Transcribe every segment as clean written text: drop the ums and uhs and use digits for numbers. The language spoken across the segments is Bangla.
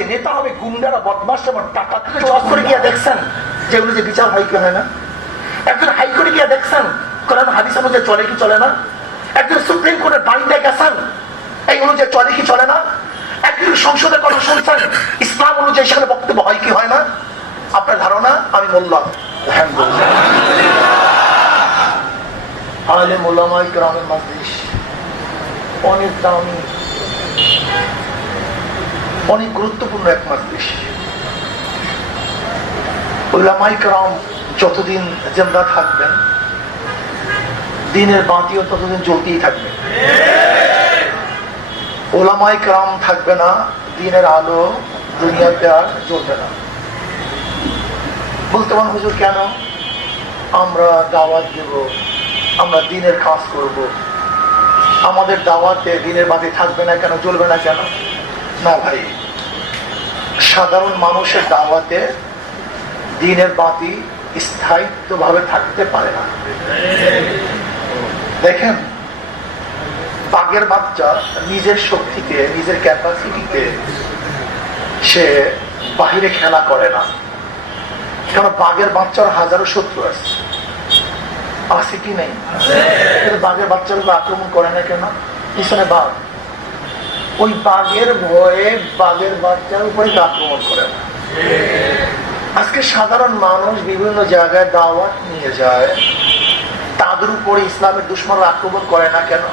জাতি নেতা হবে গুন্ডারা, বদমাশ এবং টাকা করে গিয়া দেখছেন যেগুলো যে বিচার হয় কি হয় না? একজন হাইকোর্টে গিয়া দেখছেন কোরআন হাদিস অনুযায়ী চলে কি চলে না? একজন সুপ্রিম কোর্টের বাড়িতে গেছেন এই অনুযায়ী চলে কি চলে না? একজন সংসদের কথা শুনছেন ইসলাম অনুযায়ী সেখানে বক্তব্য হয় কি হয় না? আপনার ধারণা আমি বললাম আলেম ওলামায়ে কেরামের মাজলিস অনেক দামি, অনেক গুরুত্বপূর্ণ এক মাজলিস। ওলামায়ে কেরাম যতদিন জিন্দা থাকবেন দ্বীনের বাতিও ততদিন জ্বলতেই থাকবে। ওলামায়ে কেরাম থাকবে না, দ্বীনের আলো দুনিয়াতে আর জ্বলবে না। বলতে পারেন হুজুর কেন? আমরা দাওয়াত দেব, আমরা দ্বীনের কাজ করব, আমাদের দাওয়াতে দ্বীনের বাতি থাকবে না কেন, জ্বলবে না কেন? না ভাই, সাধারণ মানুষের দাওয়াতে দ্বীনের বাতি স্থায়িত্বভাবে থাকতে পারে না। দেখেন, বাঘের বাচ্চা নিজের শক্তিতে, নিজের ক্যাপাসিটিতে সে বাহিরে খেলা করে না, কারণ বাঘের বাচ্চার হাজারো শত্রু আছে কি নেই? বাঘের বাচ্চার উপর আক্রমণ করে না কেন? পিছনে বাঘ, ওই বাঘের ভয়ে বাঘের বাচ্চার উপরে আক্রমণ করে না। আজকে সাধারণ মানুষ বিভিন্ন জায়গায় দাওয়াত নিয়ে যায়, তাদের উপরে ইসলামের দুশমনরা আক্রমণ করে না কেন?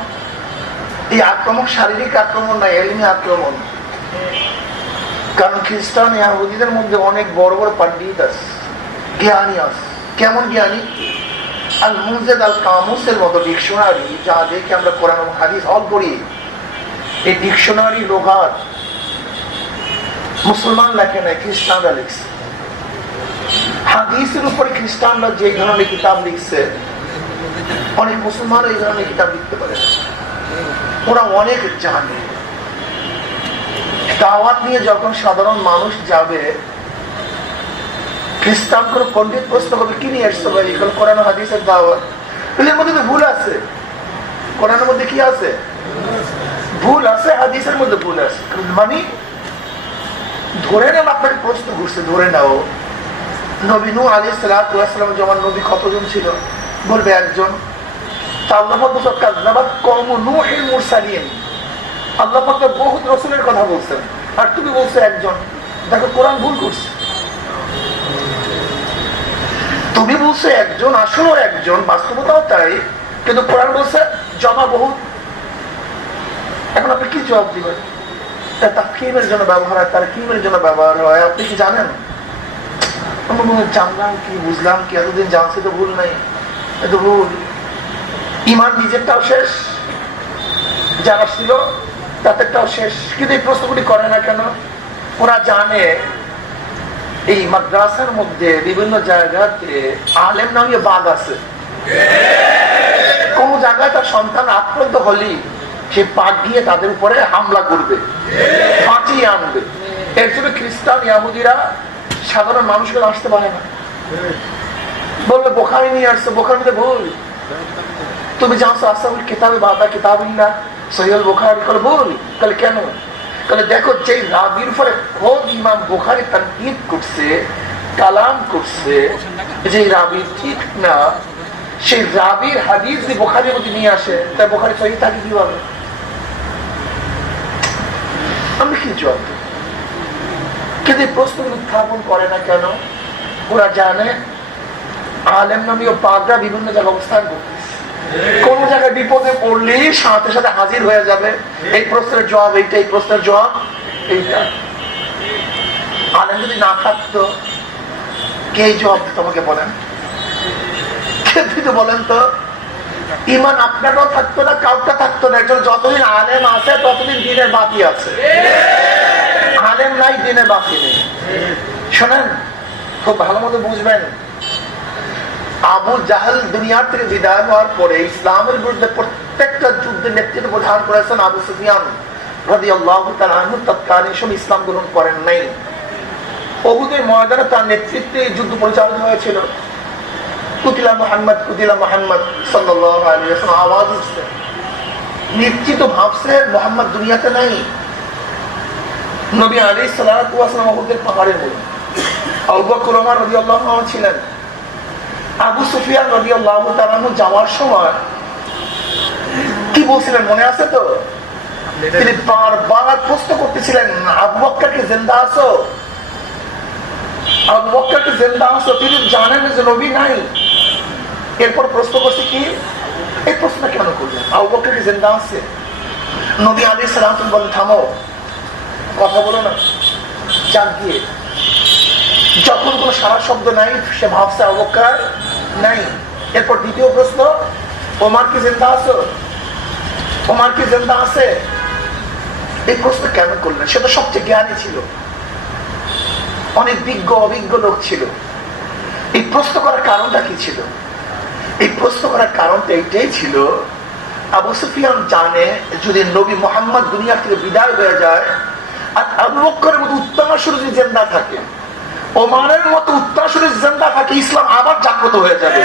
এই আক্রমণ শারীরিক আক্রমণ না, এলমি আক্রমণ। কারণ খ্রিস্টান ইহুদিদের মধ্যে অনেক বড় বড় পণ্ডিত আছে, জ্ঞানী আছে। কেমন জ্ঞানী? আল মুনজিদ আল কামুসের মতো ডিকশনারি, যা দেখে আমরা কোরআন এবং হাদিস হল করি, এই ডিকশনারি লোগাত মুসলমান লেখে নাই, খ্রিস্টানরা লিখছে। হাদিসের উপরে খ্রিস্টানরা যে ধরনের কিতাব লিখছে, অনেক মুসলমান এই ধরনের কিতাব লিখতে পারে। ওরা অনেক জানে। দাওয়াত নিয়ে যখন সাধারণ মানুষ যাবে, খ্রিস্টান কোন পণ্ডিত প্রশ্ন করবে কি নিয়ে আসছো ভাই? এখন কোরআন হাদিসের দাওয়াত। এর মধ্যে তো ভুল আছে। কোরআনের মধ্যে কি আছে? ভুল আছে, হাদিসের মধ্যে ভুল আছে। মানে ধরে নেন আপনাকে প্রশ্ন ঘুরছে, ধরে নাও নবী নূহ আলাইহিস সালাতু ওয়াস সালাম যখন নবী কতজন ছিল? বলবে একজন। আল্লাহ পাক বলেন কাযাবাত কওমু নূহিল মুরসালিন। আল্লাহ পাক বহুত রাসূলের কথা বলছেন, আর তুমি বলছো একজন। দেখো কোরআন ভুল করছে। তুমি বলছো একজন, আসলে একজন, বাস্তবতাও তাই, কিন্তু কোরআন বলছে জমা বহুত। এখন আপনি কি জবাব দিবেন? তাফকিমের জন্য ব্যবহার হয়, তারকিমের জন্য ব্যবহার হয়। আপনি কি জানেন? জানলাম কি, বুঝলাম কি, এতদিন জানছি তো ভুল নাই, এত ভুল। ইমান নিজেরটাও শেষ, যারা ছিল তাদেরটাও শেষ। কিন্তু এই প্রশ্নগুলি করে না কেন? ওরা জানে এই মাদ্রাসার মধ্যে বিভিন্ন জায়গাতে আলেম নামীয় বাঘ আছে। কোন জায়গায় তার সন্তান আক্রান্ত হলেই সে বাঘ গিয়ে তাদের উপরে হামলা করবে, বাঁচিয়ে আনবে। এর জন্য খ্রিস্টান ইহুদিরা সাধারণ মানুষকে আসতে পারে না। বলবে বুখারী নিয়ে আসছে, বুখারীতে ভুল। তুমি জানছো আসাবুল কিতাবে বাদা কিতাবিল্লাহ সহিহুল বুখারী করে ভুল। তাহলে কেন? তাহলে দেখো, যে রাবির ফলে খোদ ইমাম বুখারী তানকিদ করছে, কালাম করছে, যে রাবি ঠিক না, সেই রাবির হাদিস যদি বুখারীর মধ্যে নিয়ে আসে, তাই বুখারী সহিহ থাকে কিভাবে? আমি কি জবাব দেব? কিন্তু এই প্রশ্ন উত্থাপন করে না কেন? ওরা জানে আলেম নামীয় পাগরা বিভিন্ন জায়গায় অবস্থান করতেছে, কোন জায়গায় বিপদে পড়লেই সাথে সাথে হাজির হয়ে যাবে। এই প্রশ্নের জবাব এইটা, এই প্রশ্নের জবাব এইটা। আলেম যদি না থাকতো, কে জবাব দিত আমাকে বলেন? কে দিত বলেন তো? ইমান আপনারও থাকতো না, কাউটা থাকতো না। একজন যতদিন আলেম আছে ততদিন দিনের বাতি আছে, আলেম নাই দিনের বাতি নেই। শোনেন, খুব ভালো মতো বুঝবেন, আবু জাহেল দুনিয়ার থেকে বিদায় হওয়ার পরে ইসলামের বিরুদ্ধে প্রত্যেকটা যুদ্ধের নেতৃত্ব প্রদান করেছেন আবু সুফিয়ান রাদিয়াল্লাহু তাআলা আনহু। তৎকালীন সময় ইসলাম গ্রহণ করেন নাই। উহুদের ময়দানে তার নেতৃত্বে যুদ্ধ পরিচালিত হয়েছিল। কুতিলা মুহাম্মদ, কুতিলা মুহাম্মদ সাল্লাল্লাহু আলাইহি ওয়াসাল্লাম আওয়াজ উঠছে। নিশ্চিত ভাবছে মুহাম্মদ দুনিয়াতে নাই। নবী আলাইহিস সালাতু ওয়াস সালাম উহুদের পাহাড়ের মধ্যে, আবু বকর ওমর রাদিয়াল্লাহু আনহু ছিলেন। আবু সুফিয়ান রাদিয়াল্লাহু তাআলা আনহু যাওয়ার সময় কি বলছিলেন মনে আছে তো? তিনি বারবার প্রশ্ন করতেছিলেন, আবু বকর কি জিন্দা আছো? আবু বকর কি জিন্দা আছো? তিনি জানেন যে নবী নাই। এরপর প্রশ্ন করছে কি, এই প্রশ্ন কেন করলেন? আবু বকর কি জিন্দা আছে? নবী আলাইহিস সালাম বলেন, থামো, কথা বলো না, যাক গিয়ে। যখন কোনো সারা শব্দ নাই, সে ভাবছে আবু বকর নাই। এরপর দ্বিতীয় প্রশ্ন, ওমর কি জিন্দা আছো? ওমর কি জিন্দা আছে? এই প্রশ্ন কেন করলেন? সে তো সবচেয়ে জ্ঞানী ছিল, অনেক বিজ্ঞ অভিজ্ঞ লোক ছিল। এই প্রশ্ন করার কারণটা কি ছিল? এই প্রশ্ন করার কারণটা এইটাই ছিল, আবু সুফিয়ান জানে যদি নবী মুহাম্মদ দুনিয়া থেকে বিদায় হয়ে যায় আর আবু বকরের মতো উত্তরাসুরি যদি জিন্দা থাকে, ওমরের মতো উত্তরাসুরি জিন্দা থাকে, ইসলাম আবার জাগ্রত হয়ে যাবে।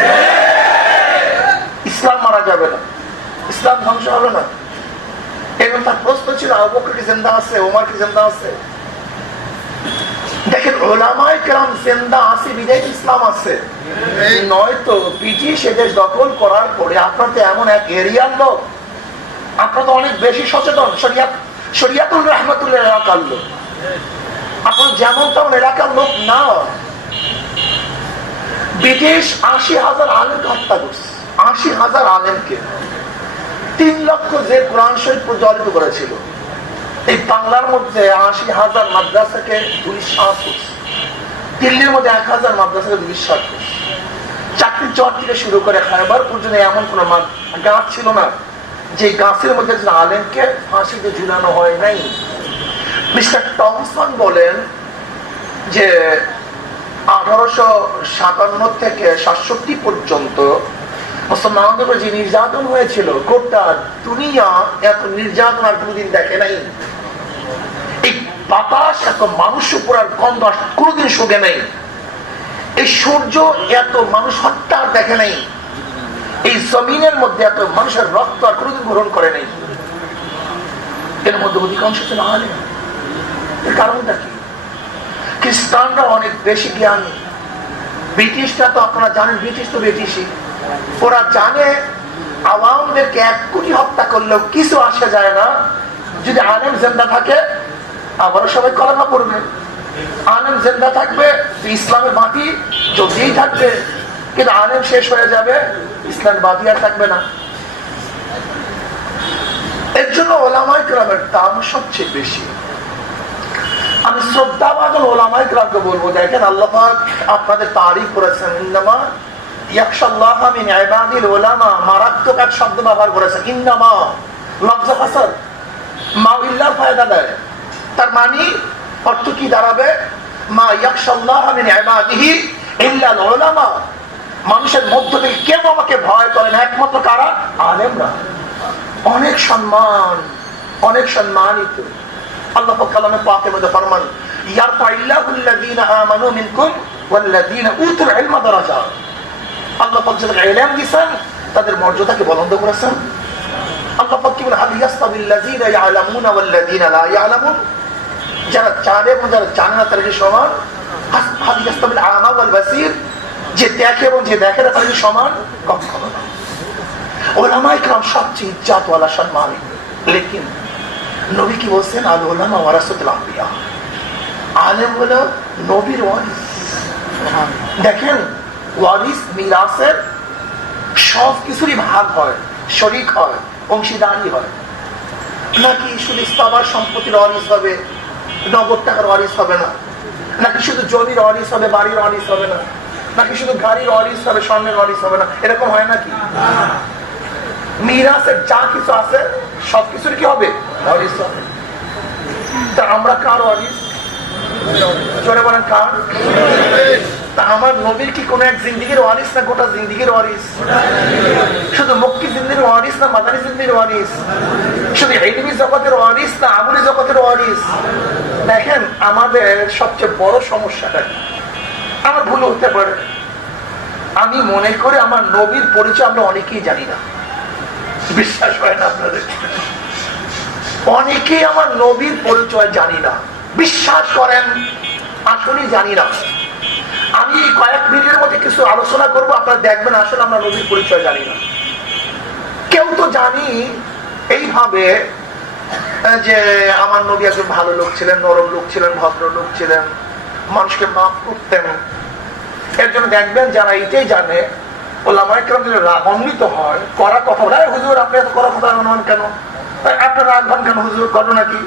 ইসলাম মারা যাবে না, ইসলাম ধ্বংস হবে না। এবং তার প্রশ্ন ছিল, আবু বকর কি জিন্দা আছে? ওমর কি জিন্দা আছে? দেখেন, ওলামায়ে কেরাম জিন্দা আছে বিদায় ইসলাম আছে। নয়তো ব্রিটিশ এদেশ দখল করার পরে আপনার তো এমন এক এরিয়ার লোক, আপনার তো অনেক বেশি সচেতন, শরিয়াতুল রহমাতুল্লাহ এলাকার লোক, আপনার যেমন তেমন এলাকার লোক না। ব্রিটিশ 80,000 আলেমকে হত্যা করছে, 80,000 আলেমকে। 3 লক্ষ যে কোরআন শরীফ প্রজ্বলিত করেছিল। এই বাংলার মধ্যে 80,000 মাদ্রাসাকে ধূলিসাৎ করছে, দিল্লির মধ্যে 1000 মাদ্রাসাকে ধূলিসাৎ করছে। চাকরি চর থেকে শুরু করে খায়বার পর্যন্ত এমন কোন গাছ ছিল না যে গাছের মধ্যে আলেমকে ফাঁসিতে ঝুলানো হয় নাই। মিস্টার টমসন বলেন যে 1857 থেকে 67 পর্যন্ত মুসলমানদের উপর যে নির্যাতন হয়েছিল, গোটা দুনিয়া এত নির্যাতন আর কোনদিন দেখে নাই। এই বাতাস এত মানুষ উপর আর গন্ধ কোনদিন শোকে নাই। এই সূর্য এত মানুষ হত্যা দেখে নাই। এই জমিনের মধ্যে এত মানুষের রক্ত আর কোনদিন গ্রহণ করে নাই। এর মধ্যে অধিকাংশ ছিল আলেম। এর কারণটা কি? খ্রিস্টানরা অনেক বেশি জ্ঞানী। ব্রিটিশরা তো আপনারা জানেন, ব্রিটিশ তো ব্রিটিশই। ওরা জানে আওয়ামদেরকে 1 কোটি হত্যা করলেও কিছু আসে যায় না যদি আলেম জিন্দা থাকে। আবারও সবাই কলেমা পড়বে, আলেম জিন্দা থাকবে, ইসলামের মাটি জলদিই থাকবে। কিন্তু আলেম শেষ হয়ে যাবে, ইসলামের বাতি আর থাকবে না। এর জন্য ওলামায়ে কেরামের দাম সবচেয়ে বেশি। আমি শ্রদ্ধাভাজন ওলামায়ে কেরামকে বলবো, দেখেন আল্লাহ পাক আপনাদের তারিফ করেছেন, ইন্নামা ইয়াখশাল্লাহা মিন ইবাদিল উলামা। মারাত্মক এক শব্দ ব্যবহার করেছেন, ইন্নামা, লফজ হাসান, মা ইল্লাহ ফায়দা দেয়। তার মানে অর্থ কি দাঁড়াবে? মা ইয়াখশাল্লাহা মিন ইবাদিহি ইল্লাল উলামা। মানুষের মধ্য থেকে কেউ আমাকে ভয় করে না, একমাত্র কারা? আলেমরা। অনেক সম্মান, অনেক সম্মানিত। আল্লাহ পাক কালামে পাকের মধ্যে ফরমান, ইয়ারফাইল্লাহুল্লাযীনা আমানু মিনকুম ওয়াল্লাযীনা উতুল ইলমা দারাজাত। আল্লাহ পাক যাদের ইলম দিয়েছেন তাদের মর্যাদাকে বুলন্দ করেছেন। আল্লাহ পাক কি বলেন, হাল ইয়াস্তাবিল্লাযীনা ইয়ালামুনা ওয়াল্লাযীনা লা ইয়ালামুন। যারা জানে এবং যারা জানে না তারা কি সমান? হাল ইয়াস্তাবিল আমা ওয়াল বাসীর। যে দেখে এবং যে দেখে না তারা কি সমান? কখনো না। ওলামায়ে কেরাম সবচেয়ে ইজ্জতওয়ালা, সম্মানিত। লেকিন নবী কি বলছেন, আল উলামা ওয়ারাসাতুল আম্বিয়া। আলেম হলো নবীর ওয়ারিস। দেখেন, ওয়ারিস মিরাসের সব কিছুরই ভাগ হয়, শরীক হয়, অংশীদারি হয়। নাকি শুধু ইস্তাবার সম্পত্তির ওয়ারিস হবে, নগদ টাকার ওয়ারিস হবে না। নাকি শুধু জমির ওয়ারিস হবে, বাড়ির ওয়ারিস হবে না। নাকি শুধু গাড়ির ওয়ারিস হবে, স্বর্ণের ওয়ারিস হবে না। এরকম হয় নাকি? মিরাসের যা কিছু আছে সবকিছুর কি হবে? ওয়ারিস হবে। তা আমরা কার ওয়ারিস? জোরে বলেন কার? তা আমার নবীর কি কোন এক জিন্দিগির ওয়ারিস না গোটা জিন্দিগির ওয়ারিস? শুধু মক্কি জিন্দিগির ওয়ারিস না মাদানী জিন্দিগির ওয়ারিস? শুধু ইলমি জগতের ওয়ারিস না আমলি জগতের ওয়ারিস? দেখেন, আমাদের সবচেয়ে বড় সমস্যাটা কি? আমার ভুল হতে পারে, আমি মনে করি আমার নবীর পরিচয় আমরা অনেকেই জানি না। বিশ্বাস হয় না আপনাদের? অনেকেই আমার নবীর পরিচয় জানি না। বিশ্বাস করেন আসলে জানি না। আমি কয়েক মিনিটের মধ্যে কিছু আলোচনা করব, আপনারা দেখবেন আসলে আমরা নবীর পরিচয় জানি না। কেউ তো জানি এইভাবে যে আমার নবী একজন ভালো লোক ছিলেন, নরম লোক ছিলেন, ভদ্র লোক ছিলেন, মানুষকে মাফ করতেন। এর জন্য দেখবেন যারা এটাই জানে ওলামায়ে কেরাম যদি রাগান্বিত হয়, কড়া কথা বলে, হুজুর আপনি এত কড়া কথা বলেন কেন, আপনার রাগ হন কেন হুজুর, ঘটনা কি?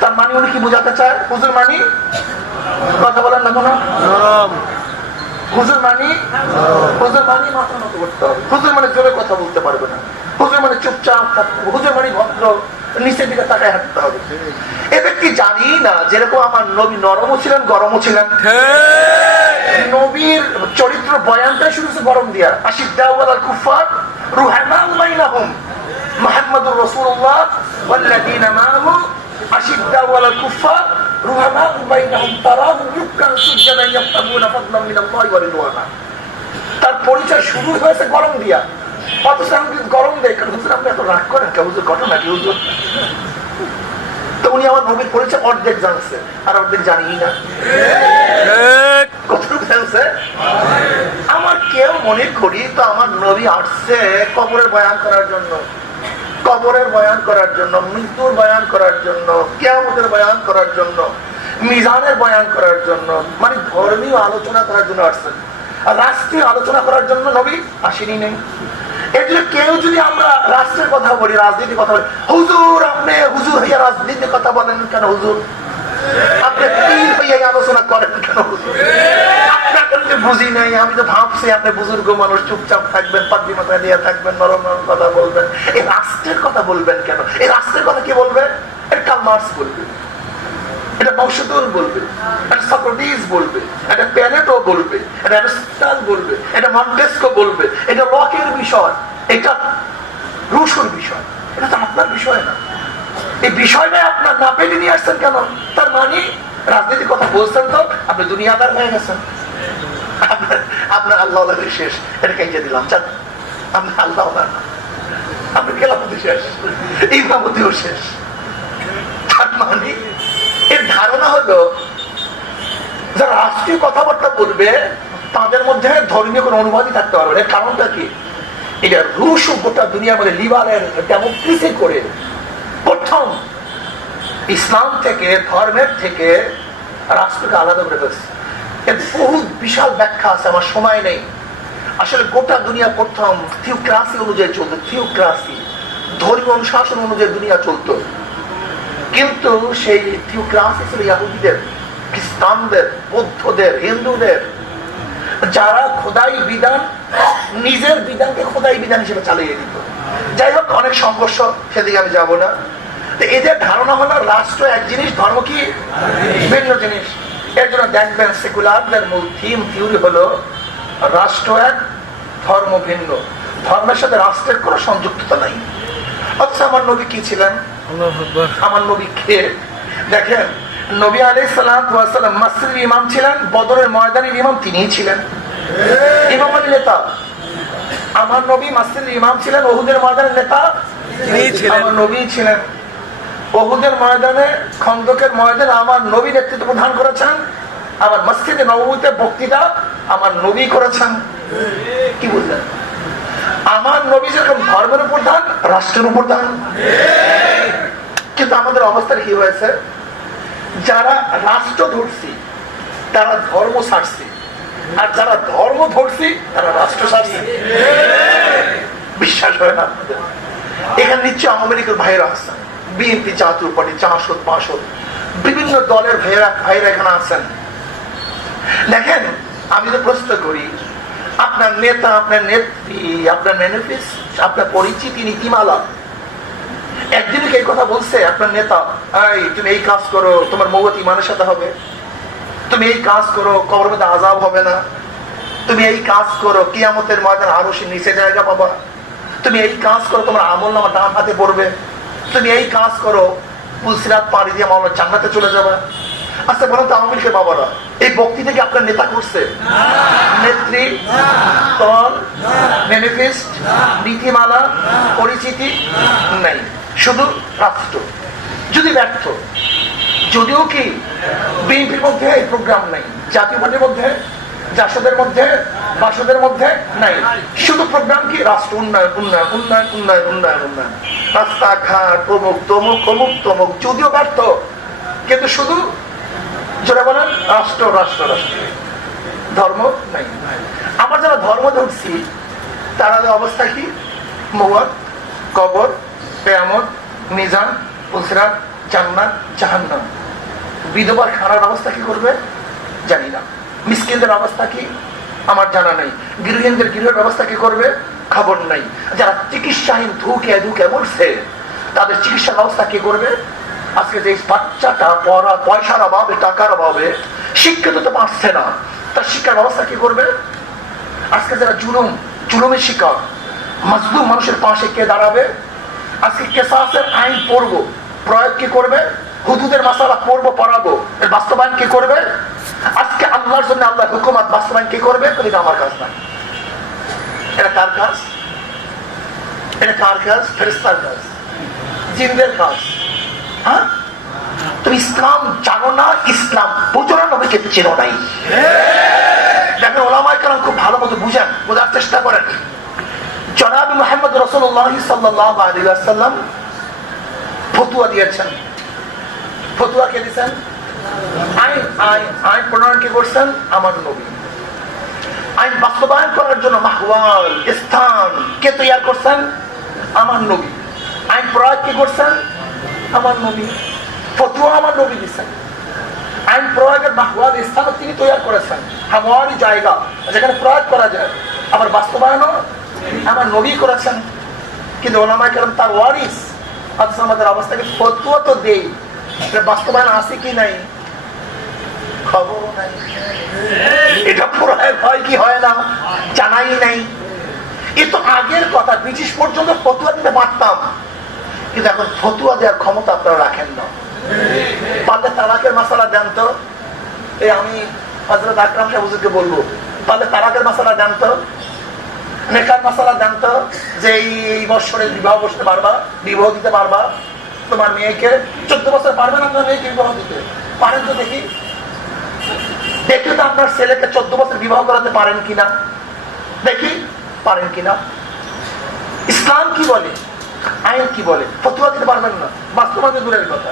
তার মানে উনি কি বোঝাতে চায়? হুজুর মানি কথা বলেন না কেন, হুজুর মানি মাথা নত করতে হবে, হুজুর মানে জোরে কথা বলতে পারবে না, হুজুর মানে চুপচাপ থাকতে হবে, হুজুর মানে ভদ্র, নিচের দিকে তাকায় হাঁটতে হবে। এ ব্যক্তি জানি না যেরকম আমার নবী নরমও ছিলেন গরমও ছিলেন। নবীর চরিত্র বয়ানটা শুরু হচ্ছে গরম দিয়া, আশিদ্দাউ আলাল কুফার রুহামাউ বাইনাহুম, মুহাম্মাদুর রাসূলুল্লাহ ওয়াল্লাযীনা মাআহু আশিদ্দাউ আলাল কুফার রুহামাউ বাইনাহুম তারাহুম রুকআন সুজদান ইয়াবতাগুনা ফাদলান মিনাল্লাহি ওয়া রিদওয়ানা। তার পরিচয় শুরু হয়েছে গরম দিয়া, অথচ আমি গরম দেয় কারণ হুজুর আপনি এত রাগ করেন কেন হুজুর, ঘটনা কি হুজুর? তো উনি আমার নবীর পরিচয় অর্ধেক জানছে আর অর্ধেক জানি না। কতটুকু জানছে? আমার কেউ মনে করি তো আমার নবী আসছে কবরের বয়ান করার জন্য, কবরের বয়ান করার জন্য, মৃত্যুর বয়ান করার জন্য, কিয়ামতের বয়ান করার জন্য, মিজানের বয়ান করার জন্য, মানে ধর্মীয় আলোচনা করার জন্য আসছেন। আর রাষ্ট্রীয় আলোচনা করার জন্য নবী আসেনি নেই। এর জন্য কেউ যদি আমরা রাষ্ট্রের কথা বলি, রাজনীতির কথা বলি, হুজুর আপনি হুজুর হইয়া রাজনীতির কথা বলেন কেন হুজুর, আপনি পীর হইয়া আলোচনা করেন কেন হুজুর? আপনাকে তো বুঝি নাই, আমি তো ভাবছি আপনি বুজুর্গ মানুষ, চুপচাপ থাকবেন, পাগড়ি মাথায় দিয়ে থাকবেন, নরম নরম কথা বলবেন, এই রাষ্ট্রের কথা বলবেন কেন? এই রাষ্ট্রের কথা কি বলবেন? এটা কার্ল মার্কস বলবে, এটা বংশধর বলবে, এটা সক্রেটিস বলবে, এটা প্যানেটো বলবে, এটা অ্যারিস্টটল বলবে, এটা মন্টেস্কো বলবে, এটা লকের বিষয়, এটা রুশোর বিষয়, এটা তো আপনার বিষয় না। এই বিষয়টা আপনার না পেলে নিয়ে আসছেন কেন? তার মানে রাজনীতির কথা বলছেন তো আপনি দুনিয়াদার হয়ে গেছেন, আপনার আল্লাহ শেষ, এটা কেটে দিলাম, চান আপনার আল্লাহ না, আপনার খেলাপতি শেষ, ইমামতিও শেষ। তার মানে এর ধারণা হলো যারা রাষ্ট্রীয় কথাবার্তা বলবে তাদের মধ্যে ধর্মীয় কোন অনুবাদই থাকতে পারবে না। কারণটা কি? এটা রুশ গোটা দুনিয়ার মধ্যে লিবারেল ডেমোক্রেসি করে প্রথম ইসলাম থেকে, ধর্মের থেকে রাষ্ট্রকে আলাদা করে ফেলছে। এর বহু বিশাল ব্যাখ্যা আছে, আমার সময় নেই। আসলে গোটা দুনিয়া প্রথম থিওক্রাসি অনুযায়ী চলতো, থিওক্রাসি ধর্মীয় অনুশাসন অনুযায়ী দুনিয়া চলতো, কিন্তু সেই থিওক্রাসি ছিল ইহুদিদের, খ্রিস্টানদের, বৌদ্ধদের, হিন্দুদের, যারা খোদাই বিধান, নিজের বিধানকে খোদাই বিধান হিসেবে চালিয়ে দিত। যাই হোক, অনেক সংঘর্ষ, সেদিকে আমি যাব না। এদের ধারণা হলো রাষ্ট্র এক জিনিস, ধর্ম কি ভিন্ন জিনিস। এর জন্য দেখবেন সেকুলারদের মূল থিওরি হলো রাষ্ট্র এক, ধর্ম ভিন্ন, ধর্মের সাথে রাষ্ট্রের কোনো সংযুক্ততা নাই। অথচ আমার নবী কি ছিলেন? আমার নবী কে? দেখেন, নবী আলাইহিস সালাতু ওয়াস সালাম মসজিদের ইমাম ছিলেন, বদরের ময়দানের ইমাম তিনিই ছিলেন, ইমামের নেতা। আমার নবী মসজিদের ইমাম ছিলেন, উহুদের ময়দানের নেতা আমার নবী ছিলেন। উহুদের ময়দানে, খন্দকের ময়দানে আমার নবী নেতৃত্ব প্রদান করেছেন। আমার মসজিদে নববীতে বক্তৃতা আমার নবী করেছেন। কি বুঝলেন? আমার নবী যেরকম ধর্মের উপর দান, রাষ্ট্রের উপর দান। কিন্তু আমাদের অবস্থা কি হয়েছে? যারা রাষ্ট্র ধরছি তারা ধর্ম ছাড়ছে, আর যারা ধর্ম ধরছি তারা রাষ্ট্র ছাড়ছে। বিশ্বাস হয় না আপনাদের? এখানে নিশ্চয় আওয়ামী লীগের ভাইরা আছেন, বিএনপি, জাতীয় পার্টি, জাসদ, বাসদ, বিভিন্ন দলের ভাইরা এখানে আছেন। দেখেন, আমি তো প্রশ্ন করি, আপনার নেতা, আপনার নেত্রী, আপনার ম্যানিফেস্টো, আপনার পরিচিতি, নীতিমালা একদিন এই কথা বলছে আপনার নেতা, এই তুমি এই কাজ করো, তোমার মৌত ইমানের সাথে হবে, তুমি এই কাজ করো, কবরের মধ্যে আযাব হবে না, তুমি এই কাজ করো, কিয়ামতের ময়দানে আরশের নিচে জায়গা পাবা, তুমি এই কাজ করো, তোমার আমলনামা ডান হাতে পড়বে, তুমি এই কাজ করো, পুলসিরাত পাড়ি দিয়ে মাওলানা জান্নাতে চলে যাবে। আচ্ছা বলেন তো আওয়ামী লীগের বাবারা, এই বক্তৃতা কি আপনার নেতা করছে? নেত্রী, দল, ম্যানিফেস্ট, নীতিমালা, পরিচিতি নাই, শুধু রাষ্ট্র। যদি ব্যর্থ, যদিও কি বিএনপির মধ্যে এই প্রোগ্রাম নাই, জাতীয় পার্টির মধ্যে, জাসদের মধ্যে, বাসদের মধ্যে নাই। শুধু প্রোগ্রাম কি রাষ্ট্র উন্নয়ন উন্নয়ন উন্নয়ন উন্নয়ন উন্নয়ন উন্নয়ন, রাস্তাঘাট অমুক তমুক অমুক তমুক, যদিও ব্যর্থ, কিন্তু শুধু যেটা বলেন রাষ্ট্র রাষ্ট্র রাষ্ট্র, ধর্ম নাই। আমরা যারা ধর্ম ধরছি তারা অবস্থা কি? মওয়াত, কবর, কিয়ামত, মিজান, উসরাত, জান্নাত, জাহান্নাম। বিধবার খানার অবস্থা কি করবে জানি না। মিসকিনদের অবস্থা কি আমার জানা নেই। গৃহহীনদের গৃহের ব্যবস্থা কি করবে খবর নাই। যারা চিকিৎসাহীন ধুকে ধুকে মরছে তাদের চিকিৎসা ব্যবস্থা কি করবে? আজকে যে বাচ্চাটা পড়া পয়সার অভাবে টাকার অভাবে শিক্ষিত তো পারছে না, তার শিক্ষার ব্যবস্থা কি করবে? আজকে যারা জুলুমের শিকার, মাজলুম মানুষের পাশে কে দাঁড়াবে? আজকে কেসাসের আইন পড়বো, প্রয়োগ কি করবে? হুদুদের মাসালা পড়বো, পড়াবো, এর বাস্তবায়ন কি করবে? আজকে আল্লাহর জন্য আল্লাহর হুকুমাত বাস্তবায়ন কি করবে? এটা আমার কাজ না। এটা কার কাজ? এটা কার কাজ? ফেরেশতার কাজ, জিনদের কাজ। হ্যাঁ, তুমি ইসলাম জানো না, ইসলাম বুঝো না, নবীকে চেনো নাই। দেখেন ওলামায়ে কেরাম খুব ভালো মতো বুঝেন, বোঝার চেষ্টা করেন। জনাব মুহাম্মদ রাসূলুল্লাহ সাল্লাল্লাহু আলাইহি ওয়াসাল্লাম ফতোয়া দিয়েছেন। ফতোয়া কে দিয়েছেন? আইন প্রণয়ন কে করছেন? আমার নবী। আইন বাস্তবায়ন করার জন্য মাহওয়াল, স্থান কে তৈরি করছেন? আমার নবী। আইন প্রয়োগ কে করছেন? আমার নবী। ফতোয়া আমার নবী দিচ্ছেন। আইন প্রয়োগের মাহওয়াল, স্থান তিনি তৈরি করেছেন, হামাওয়ারি জায়গা যেখানে প্রয়োগ করা যায়, আবার বাস্তবায়নও আমার নবী করেছেন। কিন্তু ওলামায়ে কেরাম তার ওয়ারিস। আচ্ছা, আমাদের অবস্থাকে ফতোয়া তো দেই, বাস্তবায়ন আছে কি নাই খবর নাই। এটা প্রয়োগ হয় কি হয় না জানাই নাই। এ তো আগের কথা, ব্রিটিশ পর্যন্ত ফতোয়া দিতে পারতাম, কিন্তু এখন ফতোয়া দেওয়ার ক্ষমতা আপনারা রাখেন না। পারলে তালাকের মাসালা জানতো, এই আমি হযরত আকরাম সাহেব হুজুরকে বলবো, পারলে তালাকের মাসালা জানতো, নেকার মাসালা জানতো, যে এই বছরে বিবাহ বসতে পারবা, বিবাহ দিতে পারবা তোমার মেয়েকে। 14 বছর পারবেন আপনার মেয়েকে বিবাহ দিতে পারেন? তো দেখি দেখি তো আপনার ছেলেকে 14 বছর বিবাহ করাতে পারেন কিনা, দেখি পারেন কিনা। ইসলাম কি বলে, আইন কি বলে? ফতোয়া দিতে পারবেন না, বাস্তবায়ন দূরের কথা,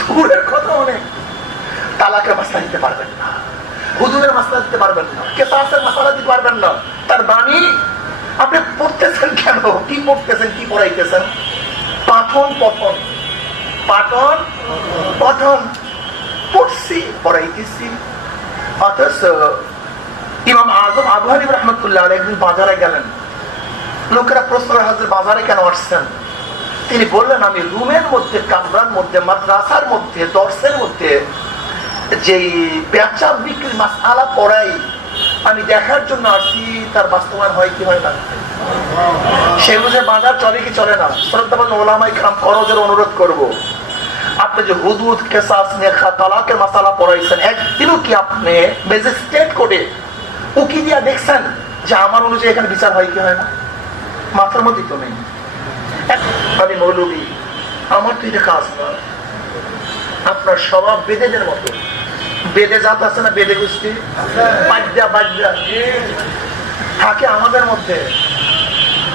দূরের কথা অনেক। তালাকের মাসলা দিতে পারবেন না, হুদুদের মাসলা দিতে পারবেন না, কিসাসের মাসলা দিতে পারবেন না। তার বাণী আপনি পড়তেছেন কেন? কি পড়তেছেন, কি পড়াইতেছেন? পাঠন পঠন, পাঠন পঠন পড়ছি, পড়াইতেছি। অথচ ইমাম আজম আবু হানিফা রাহমাতুল্লাহ আলাইহি একদিন বাজারে গেলেন। লোকেরা প্রশ্ন করে, হাজরত বাজারে কেন আসছেন? তিনি বললেন, আমি রুমের মধ্যে, কামরার মধ্যে, মাদ্রাসার মধ্যে, দর্সের মধ্যে যে বেচা বিক্রির মাসআলা পড়াই, আমি দেখার জন্য আসছি তার বাস্তবায়ন হয় কি হয় না। সে বুঝে বাজার চলে কি চলে না। শ্রদ্ধাবান ওলামায়ে কেরাম, করজের অনুরোধ করব, আপনি যে হুদুদ, কিসাস, নেখা, তালাকের মাসালা পড়াইছেন, একদিনও কি আপনি ম্যাজিস্ট্রেট কোর্টে উকি দিয়া দেখছেন যে আমার অনুযায়ী এখানে বিচার হয় কি হয় না? মাথার মধ্যে তো নেই। আমি মৌলবী, আমার তো এটা কাজ না। আপনার স্বভাব বেদেদের মতো। বেদে জাত আছে না, বেদে গোষ্ঠী বাদ্যা বাদ্যা থাকে আমাদের মধ্যে,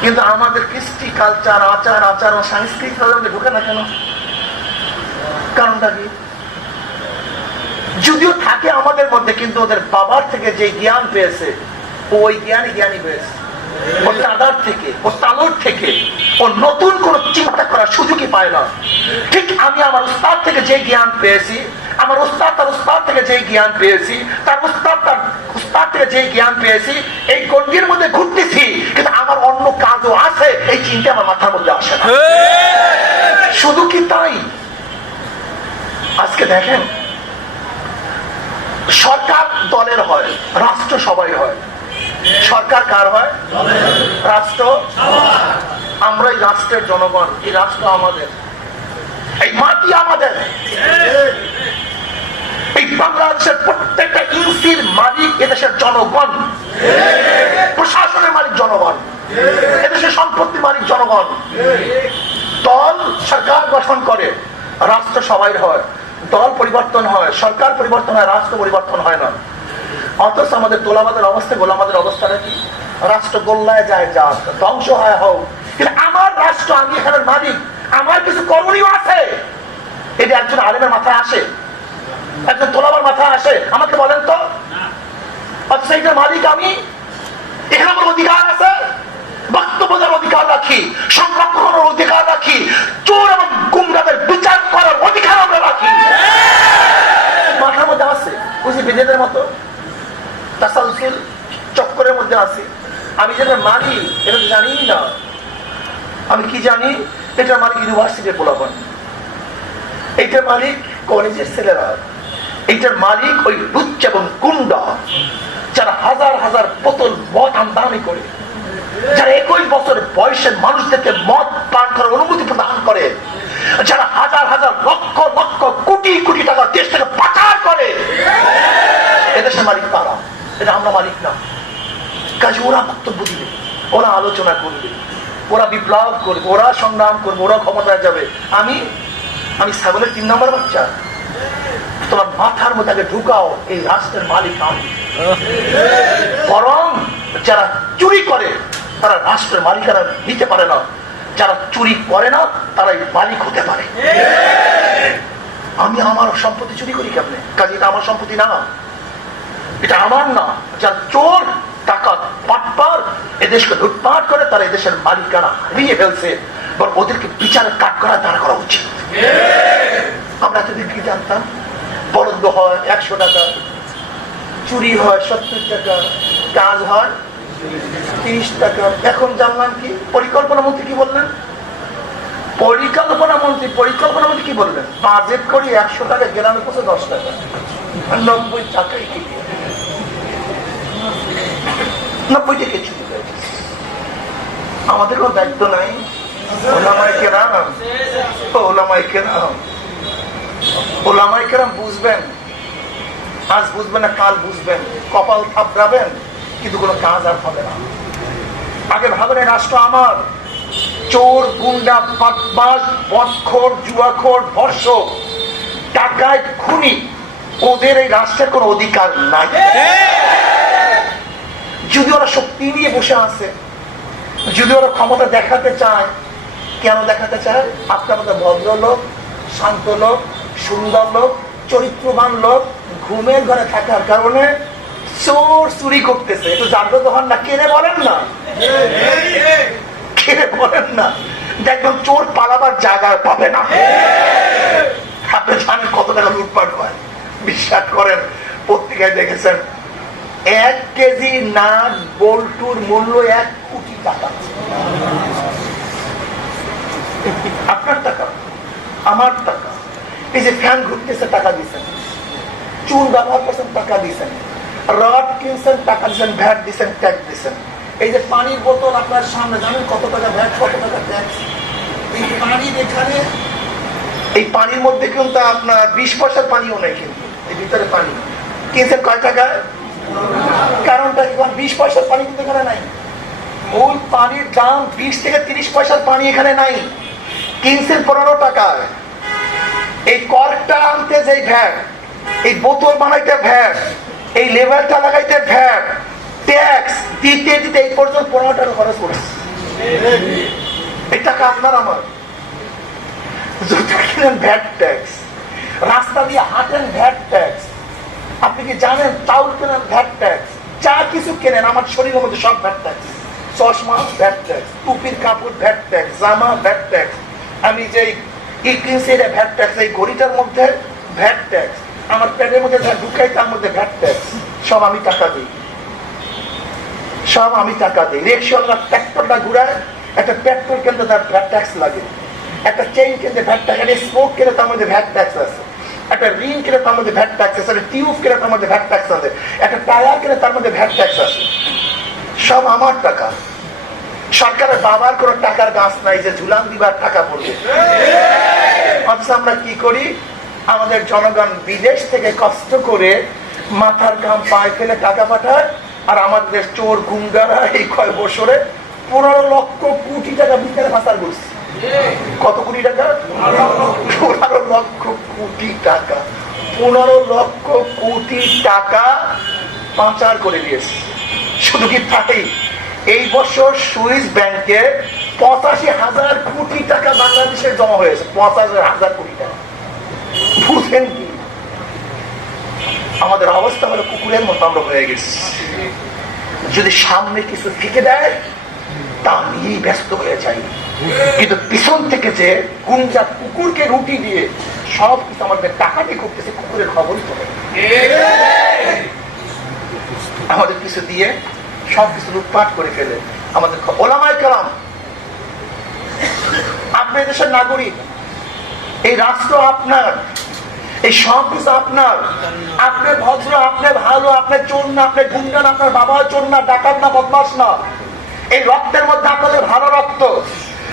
কিন্তু আমাদের কৃষ্টি, কালচার, আচার আচরণ, সাংস্কৃতিক ঢুকে না কেন? কারণটা কি? যদিও থাকে আমাদের মধ্যে, কিন্তু ওদের বাবার থেকে যে জ্ঞান পেয়েছে, ওই জ্ঞানী পেয়েছে, ওর দাদার থেকে, ওর তালুর থেকে, ও নতুন কোন চিন্তা করার সুযোগই পায় না। ঠিক আমি আমার উস্তাদ থেকে যে জ্ঞান পেয়েছি, আমার উস্তাদ তার উস্তাদ থেকে যে জ্ঞান পেয়েছি, তার উস্তাদ তার উস্তাদ থেকে যে জ্ঞান পেয়েছি, এই গণ্ডির মধ্যে ঘুরতেছি, কিন্তু আমার অন্য কাজও আছে, এই চিন্তা আমার মাথার মধ্যে আসে না। শুধু কি তাই? আজকে দেখেন, সরকার দলের হয়, রাষ্ট্র সবাই হয়। সরকার কার হয়? রাষ্ট্র। আমরা এই রাষ্ট্রের জনগণ, এই রাষ্ট্র আমাদের, এই মাটি আমাদের, এই বাংলাদেশের প্রত্যেকটা ইঞ্চির মালিক এদেশের জনগণ, প্রশাসনের মালিক জনগণ, এদেশের সম্পত্তির মালিক জনগণ। দল সরকার গঠন করে, রাষ্ট্র সবাই হয়। দল পরিবর্তন হয়, সরকার পরিবর্তন হয়, রাষ্ট্র পরিবর্তন হয় না। অথচ আমাদের তোলাবাদের অবস্থা, গোলামাদের অবস্থাটা কি? রাষ্ট্র গোল্লায় যায়, যা ধ্বংস হয় হোক, কিন্তু আমার রাষ্ট্র, আমি এখানের মালিক, আমার কিছু করণীয় আছে। এটা একজন আলেমের মাথায় আসে? একজন তোলাবার মাথায় আসে? আমাকে বলেন তো। অথচ এইটার মালিক আমি, এখানে আমার অধিকার আছে, বক্তব্য দেওয়ার অধিকার রাখি, সংবাদ গ্রহণের অধিকার রাখি, চোর এবং গুন্ডাদের বিচার করার অধিকার আমরা রাখি। মাথার মধ্যে আছে, বুঝি বিদেদের মতো তাসালসুল চক্করের মধ্যে আছে। আমি যেটা মানি এটা তো জানি না। আমি কি জানি? এটা মালিক ইউনিভার্সিটির পোলাপান, এইটার মালিক কলেজের ছেলেরা, এইটার মালিক ওই লুচ্চ এবং গুন্ডা যারা হাজার হাজার বোতল মদ আমদানি করে, যারা 21 বছর বয়সের মানুষদেরকে মদ পান করার অনুমতি প্রদান করে, যারা হাজার হাজার লক্ষ লক্ষ কোটি কোটি টাকা দেশ থেকে পাচার করে, এদেশের মালিক তারা। এটা আমরা মালিক না। কাজে ওরা বক্তব্য দিবে, ওরা আলোচনা করবে, ওরা বিপ্লব করবে, ওরা সংগ্রাম করবে, ওরা ক্ষমতায় যাবে। আমি ছাগলের 3 নম্বর বাচ্চা? তোমার মাথার মধ্যে আগে ঢুকাও, এই রাষ্ট্রের মালিক আমি। বরং যারা চুরি করে তারা রাষ্ট্রের মালিকানা নিতে পারে না, যারা চুরি করে না তারাই মালিক হতে পারে। আমি আমার সম্পত্তি চুরি করি কেমনে? কাজে এটা আমার সম্পত্তি না, এটা আমার না। যারা চোর, টাকা পাটপার, এদেশকে লুটপাট করে, তারা এদেশের মালিকানা হারিয়ে ফেলছে। বরং ওদেরকে বিচারে কাট করা, দাঁড় করা উচিত। আমরা এতদিন কি জানতাম? বরাদ্দ হয় 100 টাকা, চুরি হয় 70 টাকা, কাজ হয় 30 টাকা। এখন জানলাম কি পরিকল্পনা মন্ত্রী কি বললেন? পরিকল্পনা মন্ত্রী কি বললেন? বাজেট করি 100 টাকা, গ্রামে কোথাও 10 টাকা, 90 টাকাই কি 90 টাকা চুরি হয়েছে। আমাদের কোনো দায়িত্ব নাই? ওলামায়ে কেরাম বুঝবেন, আজ বুঝবেন না, কাল বুঝবেন, কপাল থাপড়াবেন, কিন্তু কোনো কাজ আর হবে না। আগে ভাবেন রাষ্ট্র আমার। চোর, গুন্ডা, বদমাশ, বদখোর, জুয়াখোর, ধর্ষক, ডাকাত, খুনি, ওদের এই রাষ্ট্রের কোনো অধিকার নাই। যদি ওরা শক্তি নিয়ে বসে আছে, যদি ওরা ক্ষমতা দেখাতে চায়, কেন দেখাতে চায়? আপনার মধ্যে ভদ্রলোক, শান্ত লোক, সুন্দর লোক, চরিত্রবান লোক ঘুমের ঘরে থাকার কারণে চোর চুরি করতেছে। একটু জাগ্রত হন না, কেনে বলেন না, কেনে বলেন না। দেখবেন চোর পালাবার জায়গা পাবে না। আপনি জানেন কত টাকা লুটপাট হয়? বিশ্বাস করেন, পত্রিকায় দেখেছেন 1 কেজি নাট বল্টুর মূল্য 1 কোটি টাকা। আপনার টাকা, আমার টাকা। এই যে ফ্যান ঘুরতেছে, টাকা দিচ্ছেন। চুন ব্যবহার করছেন, টাকা দিচ্ছেন। রড কিনছেন, টাকা দিচ্ছেন, ভ্যাট দিচ্ছেন, ট্যাক্স দিচ্ছেন। এই যে পানির বোতল আপনার সামনে, জানেন কত টাকা ভ্যাট, কত টাকা ট্যাক্স? এই পানির এখানে, এই পানির মধ্যে কিন্তু আপনার 20 পয়সার পানিও নেই, কিন্তু এই ভিতরে পানি কিনছেন কয় টাকায়? কারণটা কি? 20 পয়সার পানি কিন্তু এখানে নাই। ওই পানির দাম 20 থেকে 30 পয়সার পানি এখানে নাই, কিনছেন 15 টাকায়। এই কর্কটা আনতে যে ভ্যাট, এই বোতল বানাইতে ভ্যাট, এই লেবারটা লাগাইতে ভ্যাট, ট্যাক্স দিতে দিতে এই পর্যন্ত 15 টাকা খরচ করছে। এই টাকা আপনার আমার। জুতা কিনেন ভ্যাট ট্যাক্স, রাস্তা দিয়ে হাঁটেন ভ্যাট ট্যাক্স, আপনি কি জানেন চাউল কেনেন ভ্যাট ট্যাক্স, যা কিছু কেনেন আমার শরীরের মধ্যে সব ভ্যাট ট্যাক্স। চশমা ভ্যাট ট্যাক্স, টুপির কাপড় ভ্যাট ট্যাক্স, জামা ভ্যাট ট্যাক্স, আমি যে কিনছি এটা ভ্যাট ট্যাক্স, এই ঘড়িটার মধ্যে ভ্যাট ট্যাক্স, আমার পেটের মধ্যে যা ঢুকাই তার মধ্যে ভ্যাট ট্যাক্স। সব আমি টাকা দিই, সব আমি টাকা দিই। রিক্সাওয়ালা ট্র্যাক্টরটা ঘুরায়, একটা পেট্রোল কিনতে তার ভ্যাট ট্যাক্স লাগে, একটা চেইন কিনতে ভ্যাট ট্যাক্স, একটা স্মোক কিনে তার মধ্যে ভ্যাট ট্যাক্স আছে, একটা রিং কিনে তার মধ্যে ভ্যাট ট্যাক্স আছে, একটা টিউব কিনে তার মধ্যে ভ্যাট ট্যাক্স আছে, একটা টায়ার কিনে তার মধ্যে ভ্যাট ট্যাক্স আছে। সব আমার টাকা। সরকারের বাবার কোনো টাকার গাছ নাই যে ঝুলান দিবার টাকা পড়বে। অথচ আমরা কি করি? আমাদের জনগণ বিদেশ থেকে কষ্ট করে মাথার ঘাম পায়ে ফেলে টাকা পাঠায়, আর আমাদের চোর গুন্ডারা এই কয় বছরে 15 লক্ষ কোটি টাকা ভিতরে পাচার করছে। কত কোটি টাকা? 15 লক্ষ কোটি টাকা। 15 লক্ষ কোটি টাকা পাচার করে দিয়েছে। শুধু কি তাই, এই বছর সুইস ব্যাংকে 85,000 কোটি টাকা বাংলাদেশে জমা হয়েছে। 85,000 কোটি টাকা। বুঝেন কি আমাদের অবস্থা? হলো কুকুরের মতো আমরা হয়ে গেছি। যদি সামনে কিছু ফিকে দেয় তা নিয়েই ব্যস্ত হয়ে যায়, কিন্তু পিছন থেকে যে গুঞ্জা কুকুরকে রুটি দিয়ে সব কিছু আমাদের টাকা দিয়ে করতেছে, কুকুরের খবরই তো নেই। আমাদের কিছু দিয়ে সব কিছু লুটপাট করে ফেলে। আমাদের ওলামায়ে কেরাম, আপনি দেশের নাগরিক, এই রাষ্ট্র আপনার, এই সব কিছু আপনার। আপনি ভদ্র, আপনি ভালো, আপনি চোর না, আপনি গুন্ডা না, আপনার বাবা চোর না, ডাকাত না, বদমাশ না। এই রক্তের মধ্যে আপনাদের ভালো রক্ত।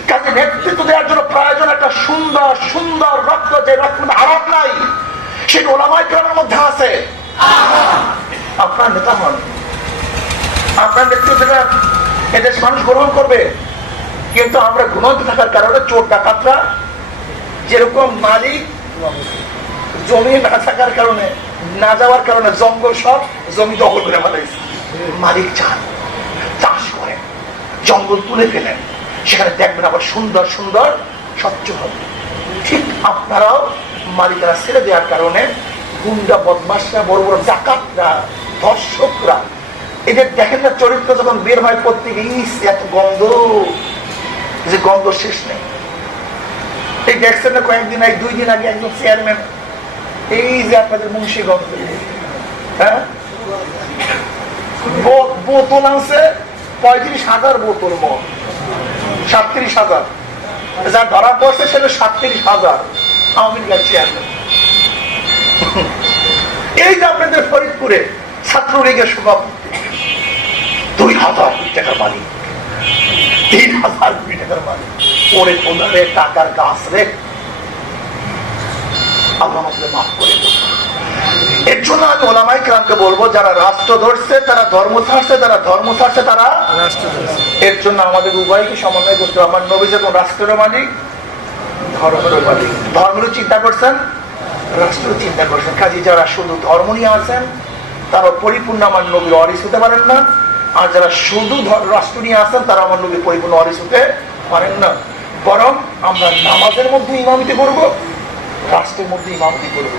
কাজে নেতৃত্ব দেওয়ার জন্য প্রয়োজন একটা সুন্দর সুন্দর রক্ত, যে রক্ত আরব নাই, সেটা ওলামায়ে কেরামের মধ্যে আছে। আপনার নেতা হন, আপনার নেতৃত্ব দেন, এদেশ মানুষ গ্রহণ করবে। কিন্তু আমরা ঘুমন্ত থাকার কারণে চোর ডাকাতরা যেরকম মালিক, জমি না থাকার কারণে, না যাওয়ার কারণে জঙ্গল সব জমি দখল করে ফেলাইছে। মালিক চান, চাষ করেন, জঙ্গল তুলে ফেলেন, সেখানে দেখবেন আবার সুন্দর সুন্দর স্বচ্ছ হবে। ঠিক আপনারাও মালিকেরা ছেড়ে দেওয়ার কারণে গুন্ডা, বদমাশরা, বড় বড় ডাকাতরা, ধর্ষকরা, এদের দেখেন না চরিত্র যখন বের হয় প্রত্যেকে, এত গন্ধ, যে গন্ধ শেষ নেই। এই দেখছেন না কয়েকদিন আগে, 2 দিন আগে একজন চেয়ারম্যান, এই যে আপনাদের মুন্সিগঞ্জ, হ্যাঁ, বোতল আনছে 35,000 বোতল, মদ 37,000, যা ধরা পড়ছে সেটা 37,000। আওয়ামী লীগের চেয়ারম্যান। এই যে আপনাদের ফরিদপুরে ছাত্রলীগের সভাপতি, 2,000 কোটি টাকার মালিক, 3,000 কোটি টাকার মালিক। ওরে ওনারে টাকার গাছ রে, আল্লাহ আমাদের মাফ করে দেন। এর জন্য আমি ওলামায়ে কেরামকে বলবো, যারা রাষ্ট্র ধরছে তারা ধর্ম ছাড়ছে, যারা ধর্ম ছাড়ছে তারা রাষ্ট্র ধরছে। এর জন্য আমাদের উভয়কে সমন্বয় করতে হবে। আমার নবী যখন রাষ্ট্রের মালিক, ধর্মের মালিক। ধর্মেরও চিন্তা করছেন, রাষ্ট্র চিন্তা করছেন। কাজে যারা শুধু ধর্ম নিয়ে আছেন তারা পরিপূর্ণ আমার নবীর ওয়ারিস হতে পারেন না, আর যারা শুধু রাষ্ট্র নিয়ে আসেন তারা আমার নবীর পরিপূর্ণ ওয়ারিস হতে পারেন না। বরং আমরা নামাজের মধ্যে ইমামতি করবো, রাষ্ট্রের মধ্যে ইমামতি করবো।